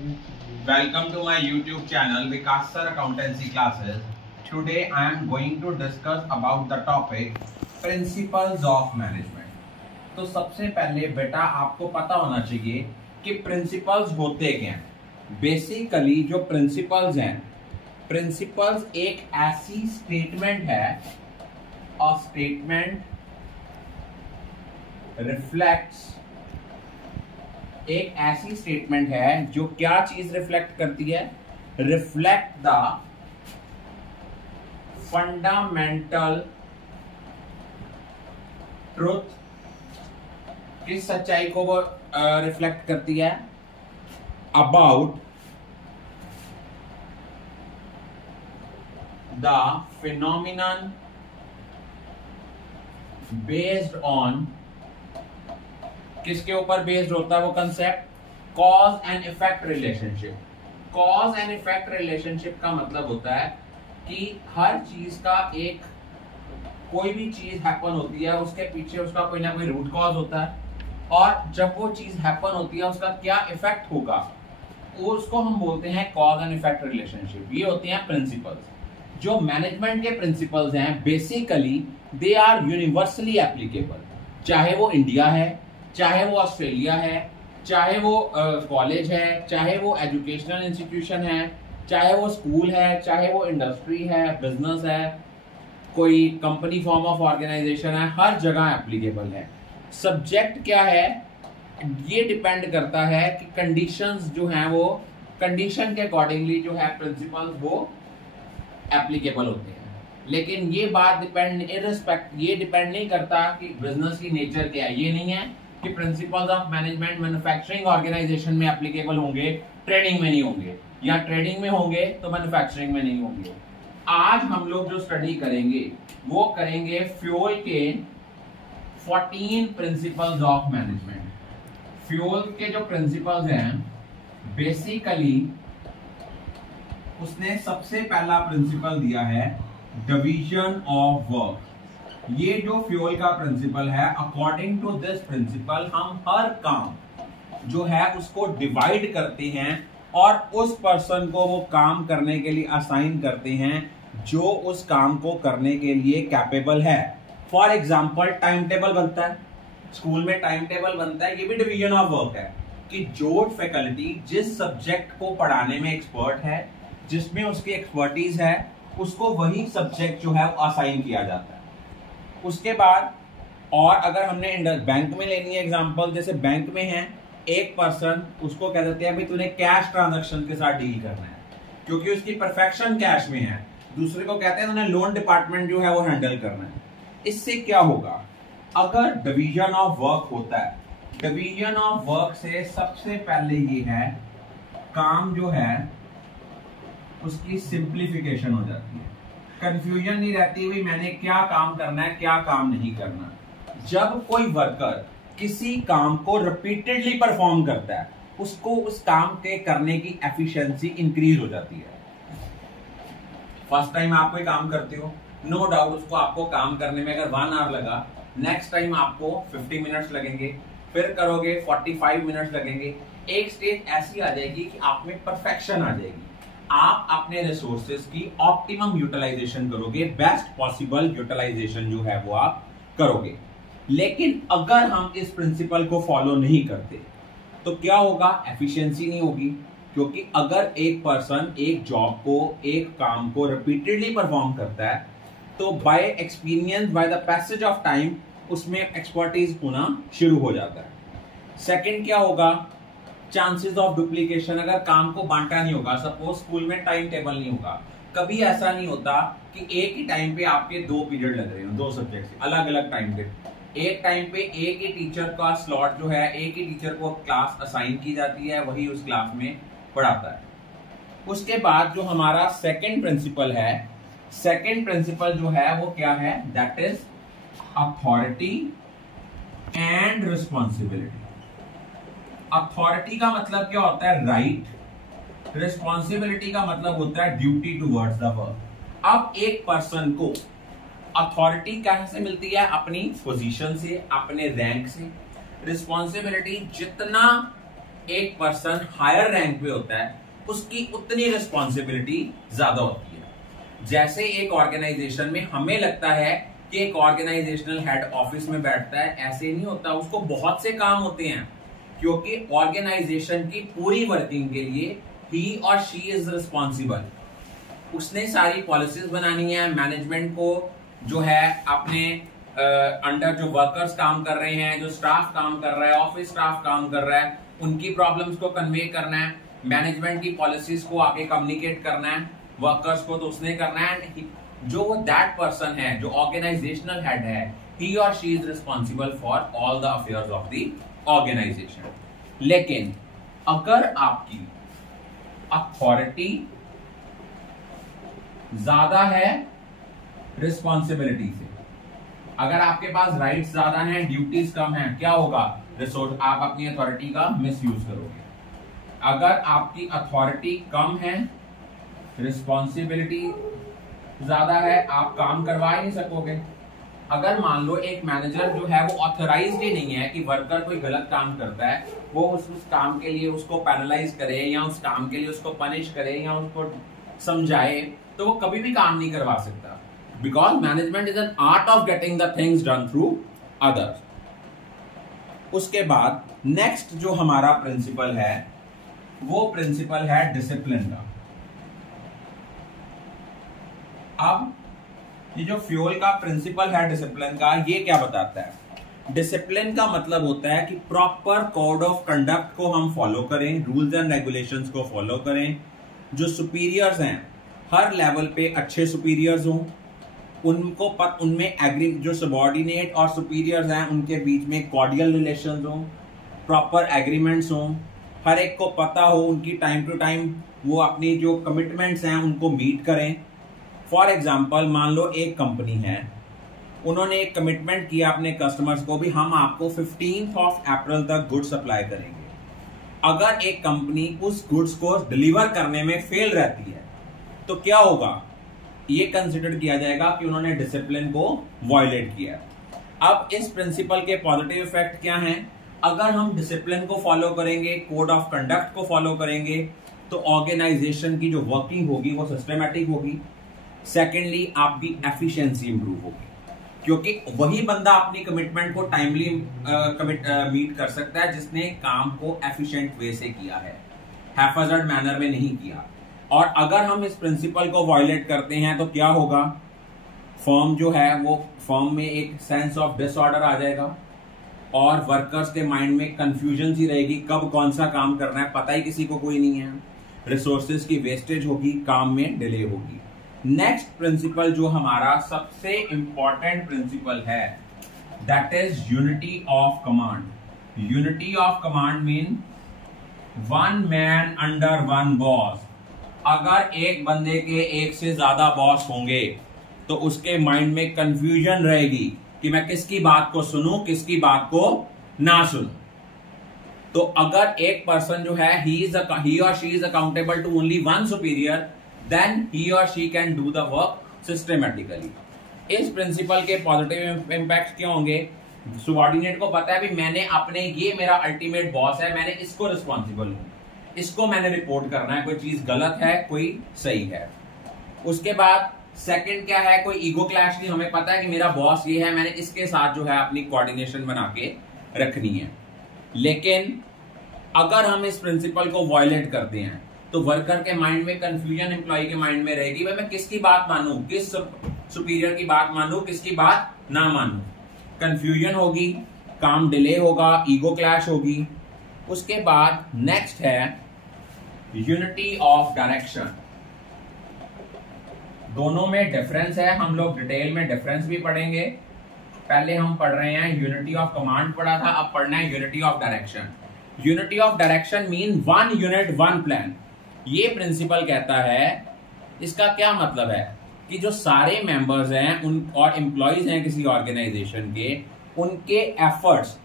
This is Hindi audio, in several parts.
Welcome to my YouTube channel Vikas Sir Accountancy Classes. Today I am going to discuss about the topic Principles of Management. तो सबसे पहले बेटा आपको पता होना चाहिए कि प्रिंसिपल्स होते क्या हैं। बेसिकली जो प्रिंसिपल्स हैं, प्रिंसिपल्स एक ऐसी स्टेटमेंट है, और स्टेटमेंट रिफ्लेक्ट्स, एक ऐसी स्टेटमेंट है जो क्या चीज रिफ्लेक्ट करती है, रिफ्लेक्ट द फंडामेंटल ट्रुथ, किस सच्चाई को वो रिफ्लेक्ट करती है, about the phenomenon based on, किसके ऊपर बेस्ड होता है वो concept, cause and effect relationship. Cause and effect relationship का मतलब होता है कि हर चीज का एक, कोई भी चीज हैपन होती है उसके पीछे उसका कोई ना कोई रूट कॉज होता है, और जब वो चीज हैपन होती है उसका क्या इफेक्ट होगा वो उसको हम बोलते हैं कॉज एंड इफेक्ट रिलेशनशिप। ये होते हैं प्रिंसिपल्स। जो मैनेजमेंट के प्रिंसिपल्स हैं basically they are universally applicable, चाहे वो इंडिया है, चाहे वो ऑस्ट्रेलिया है, चाहे वो कॉलेज है, चाहे वो एजुकेशनल इंस्टीट्यूशन है, चाहे वो स्कूल है, चाहे वो इंडस्ट्री है, बिजनेस है, कोई कंपनी फॉर्म ऑफ ऑर्गेनाइजेशन है, हर जगह एप्लीकेबल है। सब्जेक्ट क्या है ये डिपेंड करता है कि कंडीशंस जो हैं वो कंडीशन के अकॉर्डिंगली जो है प्रिंसिपल्स वो एप्लीकेबल होते हैं। लेकिन ये बात ये डिपेंड नहीं करता कि बिजनेस की नेचर क्या है। ये नहीं है कि principles of management manufacturing organisation में एप्लीकेबल होंगे, ट्रेडिंग में नहीं होंगे, या ट्रेडिंग में होंगे तो मैन्युफैक्चरिंग में नहीं होंगे। आज हम लोग जो स्टडी करेंगे वो करेंगे फ्यूल के 14 प्रिंसिपल्स ऑफ मैनेजमेंट। फ्यूल के जो प्रिंसिपल्स हैं बेसिकली उसने सबसे पहला प्रिंसिपल दिया है डिवीजन ऑफ वर्क। ये जो फ्यूल का प्रिंसिपल है, अकॉर्डिंग टू दिस प्रिंसिपल हम हर काम जो है उसको डिवाइड करते हैं और उस पर्सन को वो काम करने के लिए असाइन करते हैं जो उस काम को करने के लिए कैपेबल है। फॉर एग्जाम्पल टाइम टेबल बनता है, स्कूल में टाइम टेबल बनता है, ये भी डिवीजन ऑफ वर्क है कि जो फैकल्टी जिस सब्जेक्ट को पढ़ाने में एक्सपर्ट है, जिसमें उसकी एक्सपर्टीज है, उसको वही सब्जेक्ट जो है असाइन किया जाता है। उसके बाद और अगर हमने बैंक में लेनी है एग्जांपल, जैसे बैंक में है एक पर्सन, उसको कह देते हैं भाई तूने कैश ट्रांजैक्शन के साथ डील करना है क्योंकि उसकी परफेक्शन कैश में है। दूसरे को कहते हैं तूने लोन डिपार्टमेंट जो है वो हैंडल करना है। इससे क्या होगा, अगर डिवीजन ऑफ वर्क होता है, डिवीजन ऑफ वर्क से सबसे पहले ये है काम जो है उसकी सिंप्लीफिकेशन हो जाती है, कंफ्यूजन नहीं रहती भाई मैंने क्या काम करना है क्या काम नहीं करना। जब कोई वर्कर किसी काम को रिपीटेडली परफॉर्म करता है उसको उस काम के करने की एफिशिएंसी इंक्रीज हो जाती है। फर्स्ट टाइम आप कोई काम करते हो, नो डाउट उसको आपको काम करने में अगर 1 आवर लगा, नेक्स्ट टाइम आपको 50 मिनट्स लगेंगे, फिर करोगे 45 मिनट्स लगेंगे। एक स्टेज ऐसी आ जाएगी कि आप में परफेक्शन आ जाएगी, आप अपने रिसोर्सेज की ऑप्टिमम यूटिलाइजेशन करोगे, बेस्ट पॉसिबल यूटिलाइजेशन जो है वो आप करोगे। लेकिन अगर हम इस प्रिंसिपल को फॉलो नहीं करते तो क्या होगा, एफिशिएंसी नहीं होगी, क्योंकि अगर एक पर्सन एक जॉब को, एक काम को रिपीटेडली परफॉर्म करता है तो bye experience, by the passage of time उसमें एक्सपर्टीज होना शुरू हो जाता है। सेकंड क्या होगा, चांसेस ऑफ डुप्लीकेशन। अगर काम को बांटा नहीं होगा, सपोज स्कूल में टाइम टेबल नहीं होगा, कभी ऐसा नहीं होता कि एक ही टाइम पे आपके 2 पीरियड लग रहे हो, 2 सब्जेक्ट अलग अलग टाइम पे। एक टाइम पे एक ही टीचर का स्लॉट जो है, एक ही टीचर को क्लास असाइन की जाती है, वही उस क्लास में पढ़ाता है। उसके बाद जो हमारा सेकंड प्रिंसिपल है, सेकंड प्रिंसिपल जो है वो क्या है, that is authority and responsibility. Authority का मतलब क्या होता है, राइट। रिस्पॉन्सिबिलिटी का मतलब होता है ड्यूटी टुवर्ड्स द वर्क। अब एक पर्सन को अथॉरिटी कहां से मिलती है, अपनी पोजीशन से, अपने रैंक से। रिस्पॉन्सिबिलिटी जितना एक पर्सन हायर रैंक पे होता है उसकी उतनी रिस्पॉन्सिबिलिटी ज्यादा होती है। जैसे एक ऑर्गेनाइजेशन में हमें लगता है कि एक ऑर्गेनाइजेशनल हेड ऑफिस में बैठता है, ऐसे नहीं होता, उसको बहुत से काम होते हैं, क्योंकि ऑर्गेनाइजेशन की पूरी वर्किंग के लिए ही और शी इज रिस्पॉन्सिबल। उसने सारी पॉलिसीज बनानी है, मैनेजमेंट को जो है अपने अंडर जो वर्कर्स काम कर रहे हैं, जो स्टाफ काम कर रहा है, ऑफिस स्टाफ काम कर रहा है, उनकी प्रॉब्लम्स को कन्वे करना है, मैनेजमेंट की पॉलिसीज को आगे कम्युनिकेट करना है वर्कर्स को, तो उसने करना है। जो दैट पर्सन है जो ऑर्गेनाइजेशनल हेड है, ही और she is responsible for all the affairs of the organisation. लेकिन अगर आपकी अथॉरिटी ज्यादा है रिस्पॉन्सिबिलिटी से, अगर आपके पास राइट्स ज्यादा हैं, ड्यूटीज कम हैं, क्या होगा? रिसोर्स, आप अपनी अथॉरिटी का मिसयूज करोगे। अगर आपकी अथॉरिटी कम है, रिस्पॉन्सिबिलिटी ज्यादा है, आप काम करवा ही नहीं सकोगे। अगर मान लो एक मैनेजर जो है वो ऑथराइज्ड ही नहीं है कि वर्कर कोई गलत काम करता है, वो उस काम के लिए उसको पैनलाइज करे या उस काम के लिए उसको पनिश करे या उसको समझाए, तो वो कभी भी काम नहीं करवा सकता। Because management is an art of getting the things done through others. उसके बाद नेक्स्ट जो हमारा प्रिंसिपल है वो प्रिंसिपल है डिसिप्लिन का। अब ये जो फ्यूल का प्रिंसिपल है डिसिप्लिन का, ये क्या बताता है? डिसिप्लिन का मतलब होता है कि प्रॉपर कोड ऑफ कंडक्ट को हम फॉलो करें, रूल्स एंड रेगुलेशंस को फॉलो करें। जो सुपीरियर्स हैं हर लेवल पे अच्छे सुपीरियर्स हों, उनको उनमें एग्री, जो सबॉर्डिनेट और सुपीरियर्स हैं उनके बीच में कॉर्डियल रिलेशंस हों, प्रॉपर एग्रीमेंट्स हों, हर एक को पता हो, उनकी टाइम टू टाइम वो अपनी जो कमिटमेंट्स हैं उनको मीट करें। फॉर एग्जाम्पल, मान लो एक कंपनी है, उन्होंने एक कमिटमेंट किया अपने कस्टमर्स को भी, हम आपको 15 अप्रैल तक गुड सप्लाई करेंगे। अगर एक कंपनी उस गुड्स को डिलीवर करने में फेल रहती है तो क्या होगा? ये कंसिडर किया जाएगा कि उन्होंने डिसिप्लिन को वायलेट किया। अब इस प्रिंसिपल के पॉजिटिव इफेक्ट क्या हैं? अगर हम डिसिप्लिन को फॉलो करेंगे, कोड ऑफ कंडक्ट को फॉलो करेंगे, तो ऑर्गेनाइजेशन की जो वर्किंग होगी वो सिस्टमेटिक होगी। सेकेंडली, आपकी एफिशिएंसी इंप्रूव होगी, क्योंकि वही बंदा अपनी कमिटमेंट को टाइमली मीट कर सकता है जिसने काम को एफिशिएंट वे से किया है, हैफाजर्ड मैनर में नहीं किया। और अगर हम इस प्रिंसिपल को वायलेट करते हैं तो क्या होगा? फर्म जो है वो फर्म में एक सेंस ऑफ डिसऑर्डर आ जाएगा और वर्कर्स के माइंड में कंफ्यूजन सी रहेगी, कब कौन सा काम करना है पता ही किसी को कोई नहीं है, रिसोर्सेज की वेस्टेज होगी, काम में डिले होगी। नेक्स्ट प्रिंसिपल जो हमारा सबसे इंपॉर्टेंट प्रिंसिपल है, that is unity of command. Unity of command mean one man under one boss. अगर एक बंदे के एक से ज्यादा बॉस होंगे तो उसके माइंड में कंफ्यूजन रहेगी कि मैं किसकी बात को सुनूं, किसकी बात को ना सुनूं। तो अगर एक पर्सन जो है he or she is accountable to only one superior, then he or she can do the work systematically. इस प्रिंसिपल के पॉजिटिव इंपैक्ट क्या होंगे? सबॉर्डिनेट को पता है भी मैंने अपने, ये मेरा अल्टीमेट बॉस है, मैंने इसको रिस्पॉन्सिबल हूं, इसको मैंने रिपोर्ट करना है, कोई चीज गलत है कोई सही है। उसके बाद सेकंड क्या है? कोई ईगो क्लैश नहीं, हमें पता है कि मेरा बॉस ये है, मैंने इसके साथ जो है अपनी कोऑर्डिनेशन बना के रखनी है। लेकिन अगर हम इस प्रिंसिपल को वायलेट करते हैं तो वर्कर के माइंड में कंफ्यूजन, एम्प्लॉय के माइंड में रहेगी, भाई मैं किसकी बात मानूं, किस सुपीरियर की बात मानूं, किसकी बात ना मानूं। कंफ्यूजन होगी, काम डिले होगा, ईगो क्लैश होगी। उसके बाद नेक्स्ट है यूनिटी ऑफ डायरेक्शन। दोनों में डिफरेंस है, हम लोग डिटेल में डिफरेंस भी पढ़ेंगे। पहले हम पढ़ रहे हैं यूनिटी ऑफ कमांड पढ़ा था, अब पढ़ना है unity of direction. Unity of direction mean one unit one plan. ये प्रिंसिपल कहता है, इसका क्या मतलब है कि जो सारे मेंबर्स हैं उन और एम्प्लॉइज हैं किसी ऑर्गेनाइजेशन के, उनके एफर्ट्स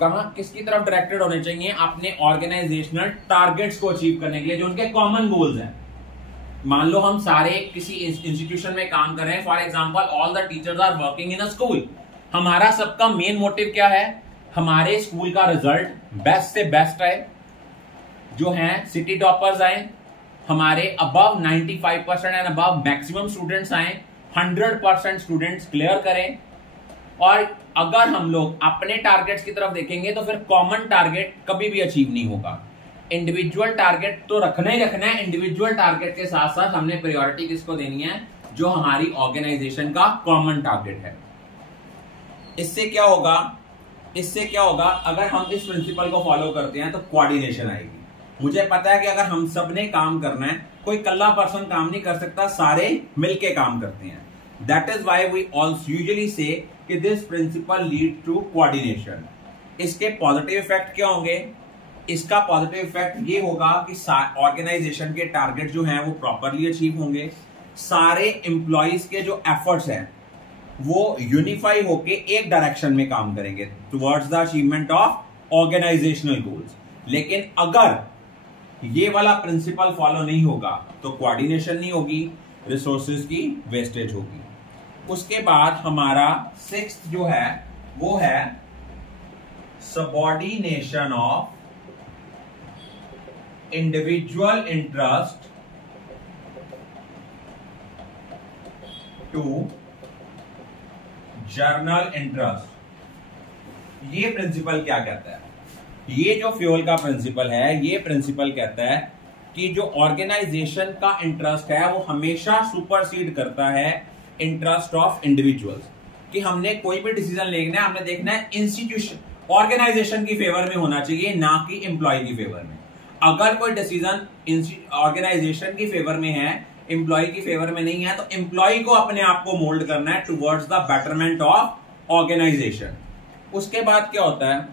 कहां किसकी तरफ डायरेक्टेड होने चाहिए? अपने ऑर्गेनाइजेशनल टारगेट्स को अचीव करने के लिए, जो उनके कॉमन गोल्स हैं। मान लो हम सारे किसी इंस्टीट्यूशन में काम कर रहे हैं, for example all the teachers are working in a school. हमारा सबका मेन मोटिव क्या है? हमारे स्कूल का रिजल्ट बेस्ट से बेस्ट है, जो हैं सिटी टॉपर्स आए, हमारे above 95% and above maximum students आए, 100% स्टूडेंट्स क्लियर करें। और अगर हम लोग अपने टारगेट्स की तरफ देखेंगे तो फिर कॉमन टारगेट कभी भी अचीव नहीं होगा। इंडिविजुअल टारगेट तो रखना ही रखना है, इंडिविजुअल टारगेट के साथ साथ हमने प्रायोरिटी किसको देनी है, जो हमारी ऑर्गेनाइजेशन का कॉमन टारगेट है। इससे क्या होगा, अगर हम इस प्रिंसिपल को फॉलो करते हैं तो कोऑर्डिनेशन आएगी। मुझे पता है कि अगर हम सब ने काम करना है, कोई कल्ला पर्सन काम नहीं कर सकता, सारे मिलके काम करते हैं। That is why we also usually say that this principle lead to coordination. इसके पॉजिटिव इफेक्ट क्या होंगे, इसका पॉजिटिव इफेक्ट ये होगा कि ऑर्गेनाइजेशन के टारगेट जो हैं वो प्रॉपरली अचीव होंगे, सारे एम्प्लॉइज के जो एफर्ट्स हैं वो यूनिफाई होके एक डायरेक्शन में काम करेंगे towards the achievement of organisational goals. लेकिन अगर ये वाला प्रिंसिपल फॉलो नहीं होगा तो कोऑर्डिनेशन नहीं होगी, रिसोर्सेज की वेस्टेज होगी। उसके बाद हमारा 6th जो है वो है subordination of individual interest to general interest. ये प्रिंसिपल क्या कहता है, ये जो फ्यूल का प्रिंसिपल है, ये प्रिंसिपल कहता है कि जो ऑर्गेनाइजेशन का इंटरेस्ट है वो हमेशा सुपरसीड करता है इंटरेस्ट ऑफ इंडिविजुअल्स। कि हमने कोई भी डिसीजन लेना है, हमने देखना है इंस्टीट्यूशन ऑर्गेनाइजेशन की फेवर में होना चाहिए, ना कि एम्प्लॉय की फेवर में। अगर कोई डिसीजन ऑर्गेनाइजेशन की फेवर में है, एम्प्लॉय की फेवर में नहीं है, तो एम्प्लॉय को अपने आप को मोल्ड करना है towards the betterment of organisation. उसके बाद क्या होता है,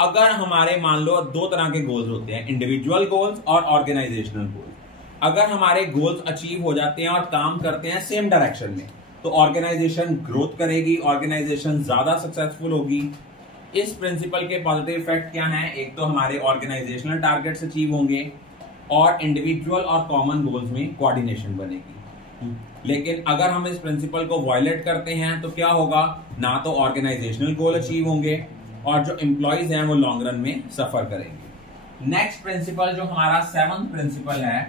अगर हमारे मान लो 2 तरह के गोल्स होते हैं, इंडिविजुअल गोल्स और ऑर्गेनाइजेशनल गोल्स। अगर हमारे गोल्स अचीव हो जाते हैं और काम करते हैं सेम डायरेक्शन में, तो ऑर्गेनाइजेशन ग्रोथ करेगी, ऑर्गेनाइजेशन ज्यादा सक्सेसफुल होगी। इस प्रिंसिपल के पॉजिटिव इफेक्ट क्या हैं, एक तो हमारे ऑर्गेनाइजेशनल टारगेट्स अचीव होंगे और इंडिविजुअल और कॉमन गोल्स में कोऑर्डिनेशन बनेगी। लेकिन अगर हम इस प्रिंसिपल को वायलेट करते हैं तो क्या होगा, ना तो ऑर्गेनाइजेशनल गोल अचीव होंगे और जो एम्प्लॉइज हैं वो लॉन्ग रन में सफर करेंगे। नेक्स्ट प्रिंसिपल जो हमारा 7th प्रिंसिपल है